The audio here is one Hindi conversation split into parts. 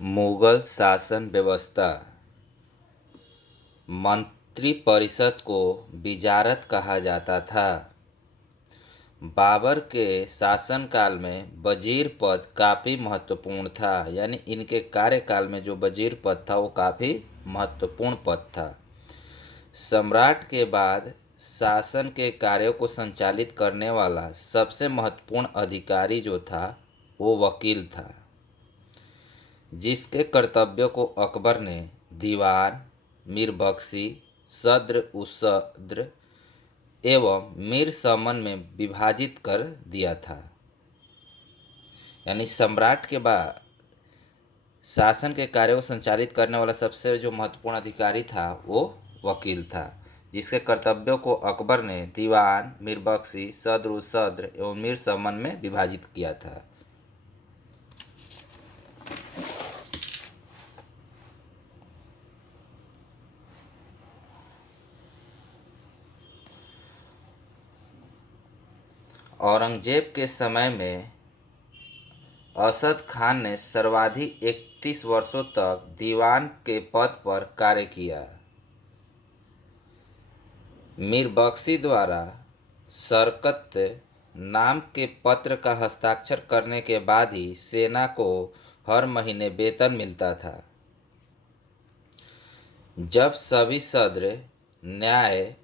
मुगल शासन व्यवस्था। मंत्रिपरिषद को विजारत कहा जाता था। बाबर के शासनकाल में वजीर पद काफ़ी महत्वपूर्ण था, यानी इनके कार्यकाल में जो वजीर पद था वो काफ़ी महत्वपूर्ण पद था। सम्राट के बाद शासन के कार्यों को संचालित करने वाला सबसे महत्वपूर्ण अधिकारी जो था वो वकील था, जिसके कर्तव्यों को अकबर ने दीवान, मीर बख्शी, सद्र उसद्र एवं मीर समन में विभाजित कर दिया था। यानी सम्राट के बाद शासन के कार्यों को संचालित करने वाला सबसे जो महत्वपूर्ण अधिकारी था वो वकील था, जिसके कर्तव्यों को अकबर ने दीवान, मीर बख्शी, सद्र उसद्र एवं मीर समन में विभाजित किया था। औरंगजेब के समय में असद खान ने सर्वाधिक 31 वर्षों तक दीवान के पद पर कार्य किया। मीर बख्शी द्वारा शरकत नाम के पत्र का हस्ताक्षर करने के बाद ही सेना को हर महीने वेतन मिलता था। जब सभी सद्र न्याय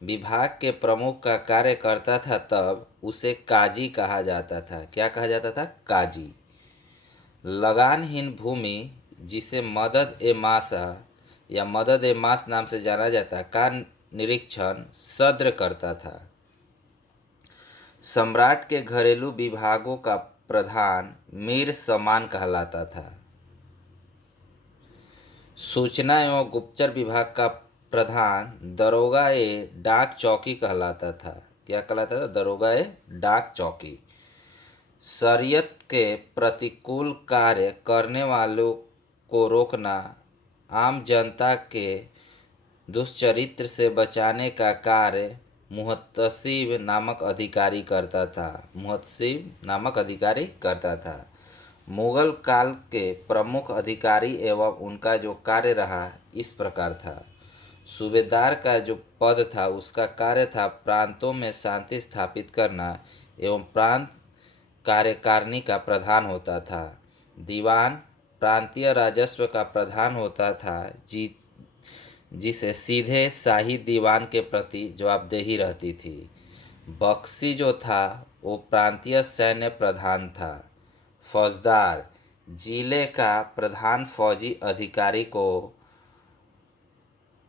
विभाग के प्रमुख का कार्य करता था तब उसे काजी कहा जाता था। क्या कहा जाता था? काजी। लगानहीन भूमि, जिसे मदद ए मासा या मदद ए मास नाम से जाना जाता है, का निरीक्षण सद्र करता था। सम्राट के घरेलू विभागों का प्रधान मीर समान कहलाता था। सूचना एवं गुप्तचर विभाग का प्रधान दरोगा ए डाक चौकी कहलाता था। क्या कहलाता था? दरोगा ए डाक चौकी। शरीयत के प्रतिकूल कार्य करने वालों को रोकना, आम जनता के दुष्चरित्र से बचाने का कार्य मुहतसिब नामक अधिकारी करता था। मुहतसिब नामक अधिकारी करता था। मुगल काल के प्रमुख अधिकारी एवं उनका जो कार्य रहा इस प्रकार था। सूबेदार का जो पद था उसका कार्य था प्रांतों में शांति स्थापित करना एवं प्रांत कार्यकारिणी का प्रधान होता था। दीवान प्रांतीय राजस्व का प्रधान होता था, जिसे सीधे शाही दीवान के प्रति जवाबदेही रहती थी। बख्शी जो था वो प्रांतीय सैन्य प्रधान था। फौजदार जिले का प्रधान फौजी अधिकारी को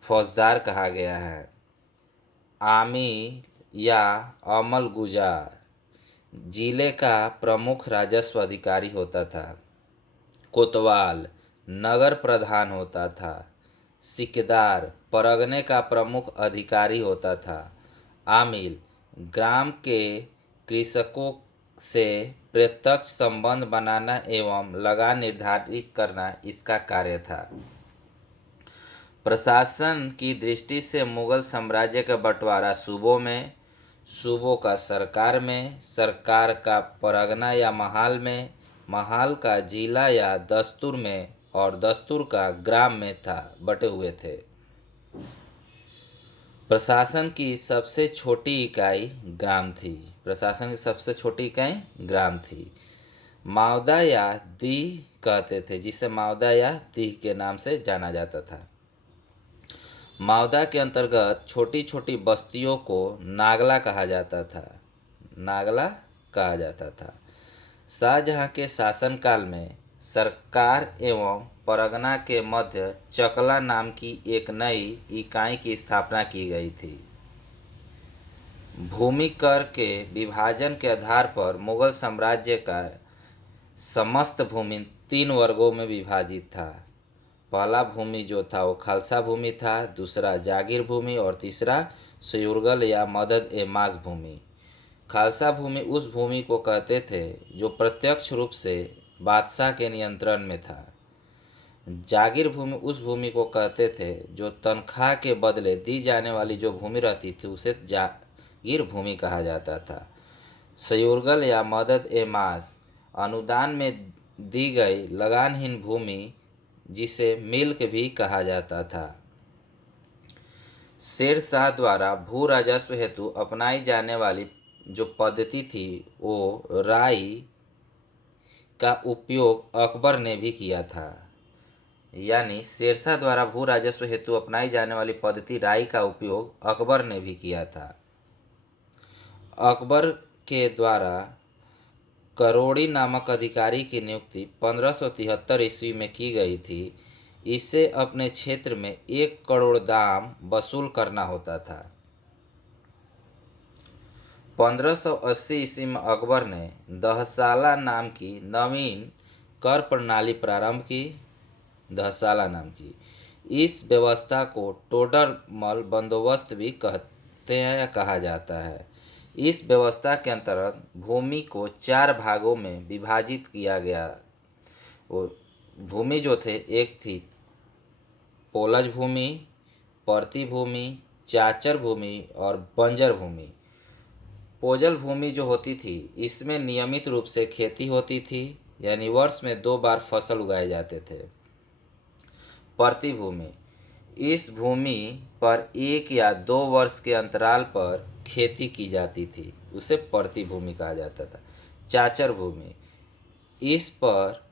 फौजदार कहा गया है। आमी या अमल गुजार जिले का प्रमुख राजस्व अधिकारी होता था। कोतवाल नगर प्रधान होता था। सिकदार परगने का प्रमुख अधिकारी होता था। आमिल ग्राम के कृषकों से प्रत्यक्ष संबंध बनाना एवं लगान निर्धारित करना इसका कार्य था। प्रशासन की दृष्टि से मुगल साम्राज्य का बंटवारा सूबों में, सूबों का सरकार में, सरकार का परगना या महाल में, महाल का जिला या दस्तूर में और दस्तूर का ग्राम में था बटे हुए थे। प्रशासन की सबसे छोटी इकाई ग्राम थी। प्रशासन की सबसे छोटी इकाई ग्राम थी। मावदा या दीह कहते थे, जिसे मावदा या दीह के नाम से जाना जाता था। मावदा के अंतर्गत छोटी छोटी बस्तियों को नागला कहा जाता था। नागला कहा जाता था। शाहजहां के शासनकाल में सरकार एवं परगना के मध्य चकला नाम की एक नई इकाई की स्थापना की गई थी। भूमि कर के विभाजन के आधार पर मुगल साम्राज्य का समस्त भूमि 3 वर्गों में विभाजित था। पहला भूमि जो था वो खालसा भूमि था, दूसरा जागीर भूमि और तीसरा सयुरगल या मदद ए मास भूमि। खालसा भूमि उस भूमि को कहते थे जो प्रत्यक्ष रूप से बादशाह के नियंत्रण में था। जागीर भूमि उस भूमि को कहते थे जो तनख्वाह के बदले दी जाने वाली जो भूमि रहती थी उसे जागीर भूमि कहा जाता था। सयुरगल या मदद ए मास अनुदान में दी गई लगानहीन भूमि जिसे मिल्क भी कहा जाता था। शेर शाह द्वारा भू राजस्व हेतु अपनाई जाने वाली जो पद्धति थी वो राई का उपयोग अकबर ने भी किया था। यानी शेरशाह द्वारा भू राजस्व हेतु अपनाई जाने वाली पद्धति राई का उपयोग अकबर ने भी किया था। अकबर के द्वारा करोड़ी नामक अधिकारी की नियुक्ति 1573 ईस्वी में की गई थी। इससे अपने क्षेत्र में 1 करोड़ दाम वसूल करना होता था। 1580 ईस्वी में अकबर ने दहसाला नाम की नवीन कर प्रणाली प्रारंभ की। दहसाला नाम की इस व्यवस्था को टोडरमल बंदोबस्त भी कहते हैं या कहा जाता है। इस व्यवस्था के अंतर्गत भूमि को 4 भागों में विभाजित किया गया। वो भूमि जो थे एक थी पोलज भूमि, परती भूमि, चाचर भूमि और बंजर भूमि। पोजल भूमि जो होती थी इसमें नियमित रूप से खेती होती थी, यानी वर्ष में 2 बार फसल उगाए जाते थे। परती भूमि इस भूमि पर 1 या 2 वर्ष के अंतराल पर खेती की जाती थी, उसे परती भूमि कहा जाता था। चाचर भूमि इस पर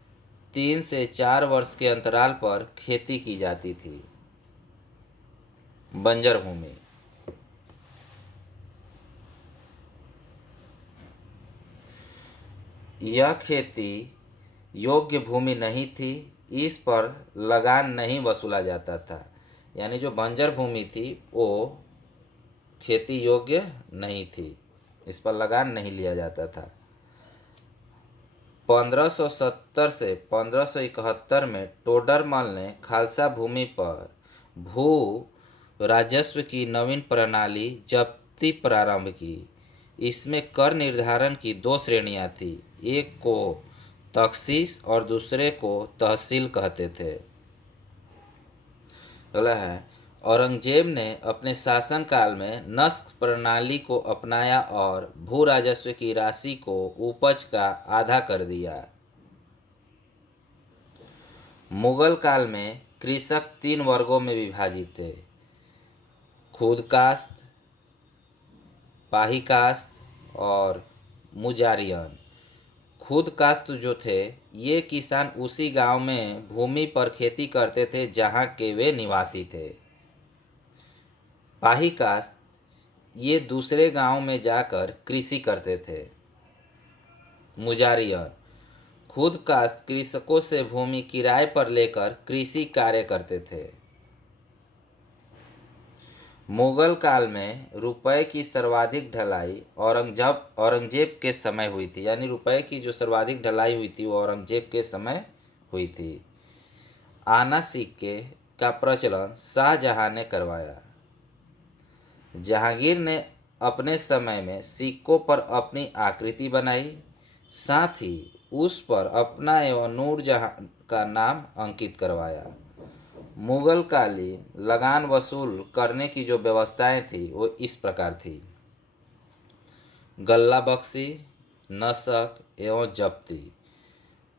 3 से 4 वर्ष के अंतराल पर खेती की जाती थी। बंजर भूमि यह खेती योग्य भूमि नहीं थी, इस पर लगान नहीं वसूला जाता था। यानी जो बंजर भूमि थी वो खेती योग्य नहीं थी, इस पर लगान नहीं लिया जाता था। 1570 से 1571 में टोडरमल ने खालसा भूमि पर भू राजस्व की नवीन प्रणाली जब्ती प्रारंभ की। इसमें कर निर्धारण की 2 श्रेणियां थी, एक को तखसीस और दूसरे को तहसील कहते थे। अगला है औरंगजेब ने अपने शासनकाल में नस्ख प्रणाली को अपनाया और भू राजस्व की राशि को उपज का आधा कर दिया। मुगल काल में कृषक 3 वर्गों में विभाजित थे, खुद काश्त, पाही काश्त और मुजारियन। खुद काश्त जो थे ये किसान उसी गांव में भूमि पर खेती करते थे जहां के वे निवासी थे। पाही काश्त ये दूसरे गांव में जाकर कृषि करते थे। मुजारियन खुद काश्त कृषकों से भूमि किराए पर लेकर कृषि कार्य करते थे। मुगल काल में रुपए की सर्वाधिक ढलाई औरंगजेब के समय हुई थी। यानी रुपए की जो सर्वाधिक ढलाई हुई थी वो औरंगजेब के समय हुई थी। आना सिक्के का प्रचलन शाहजहां ने करवाया। जहांगीर ने अपने समय में सिक्कों पर अपनी आकृति बनाई, साथ ही उस पर अपना एवं नूरजहां का नाम अंकित करवाया। मुगल कालीन लगान वसूल करने की जो व्यवस्थाएं थी वो इस प्रकार थी। गल्ला बख्शी, नसक एवं जब्ती।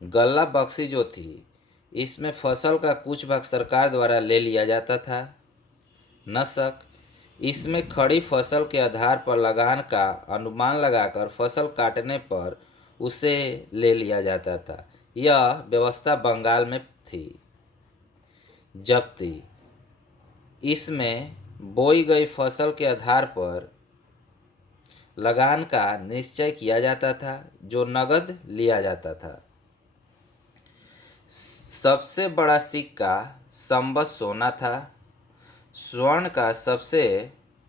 गल्ला बख्शी जो थी इसमें फसल का कुछ भाग सरकार द्वारा ले लिया जाता था। नसक इसमें खड़ी फसल के आधार पर लगान का अनुमान लगाकर फसल काटने पर उसे ले लिया जाता था। यह व्यवस्था बंगाल में थी। जब्ती इसमें बोई गई फसल के आधार पर लगान का निश्चय किया जाता था जो नगद लिया जाता था। सबसे बड़ा सिक्का संबत सोना था। स्वर्ण का सबसे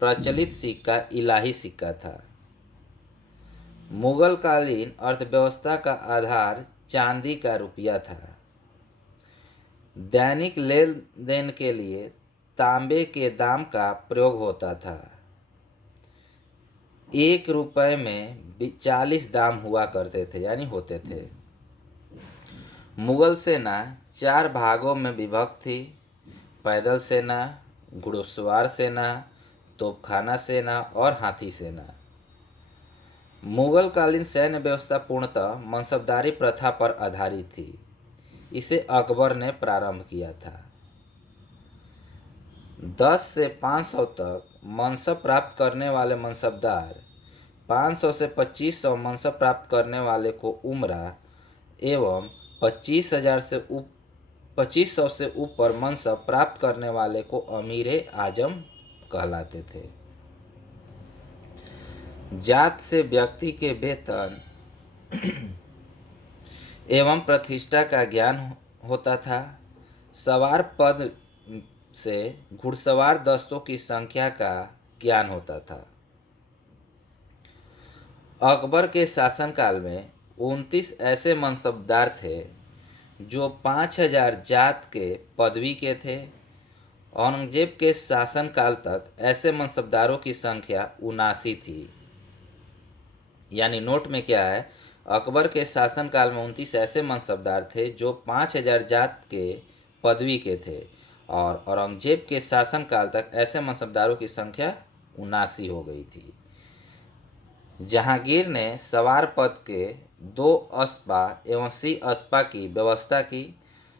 प्रचलित सिक्का इलाही सिक्का था। मुगल कालीन अर्थव्यवस्था का आधार चांदी का रुपया था। दैनिक लेन देन के लिए तांबे के दाम का प्रयोग होता था। 1 रुपये में 40 दाम हुआ करते थे, यानी होते थे। मुगल सेना 4 भागों में विभक्त थी, पैदल सेना, घुड़सवार सेना, तोपखाना सेना और हाथी सेना। मुगलकालीन सैन्य व्यवस्था पूर्णतः मनसबदारी प्रथा पर आधारित थी। इसे अकबर ने प्रारंभ किया था। 10 से 500 तक मनसब प्राप्त करने वाले मनसबदार, 500 से 2500 मनसब प्राप्त करने वाले को उमरा एवं 2500 से ऊपर मनसब प्राप्त करने वाले को अमीर आजम कहलाते थे। जात से व्यक्ति के वेतन एवं प्रतिष्ठा का ज्ञान होता था। सवार पद से घुड़सवार दस्तों की संख्या का ज्ञान होता था। अकबर के शासनकाल में 29 ऐसे मनसबदार थे जो 5000 जात के पदवी के थे। औरंगजेब के शासनकाल तक ऐसे मनसबदारों की संख्या 79 थी। यानी नोट में क्या है, अकबर के शासनकाल में 29 ऐसे मनसबदार थे जो 5000 जात के पदवी के थे और औरंगजेब के शासनकाल तक ऐसे मनसबदारों की संख्या 79 हो गई थी। जहांगीर ने सवार पद के 2 अस्पा एवं सी अस्पा की व्यवस्था की।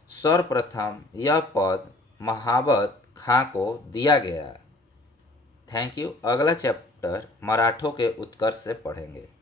सर्वप्रथम यह पद महाबत खां को दिया गया। Thank you. अगला चैप्टर मराठों के उत्कर्ष से पढ़ेंगे।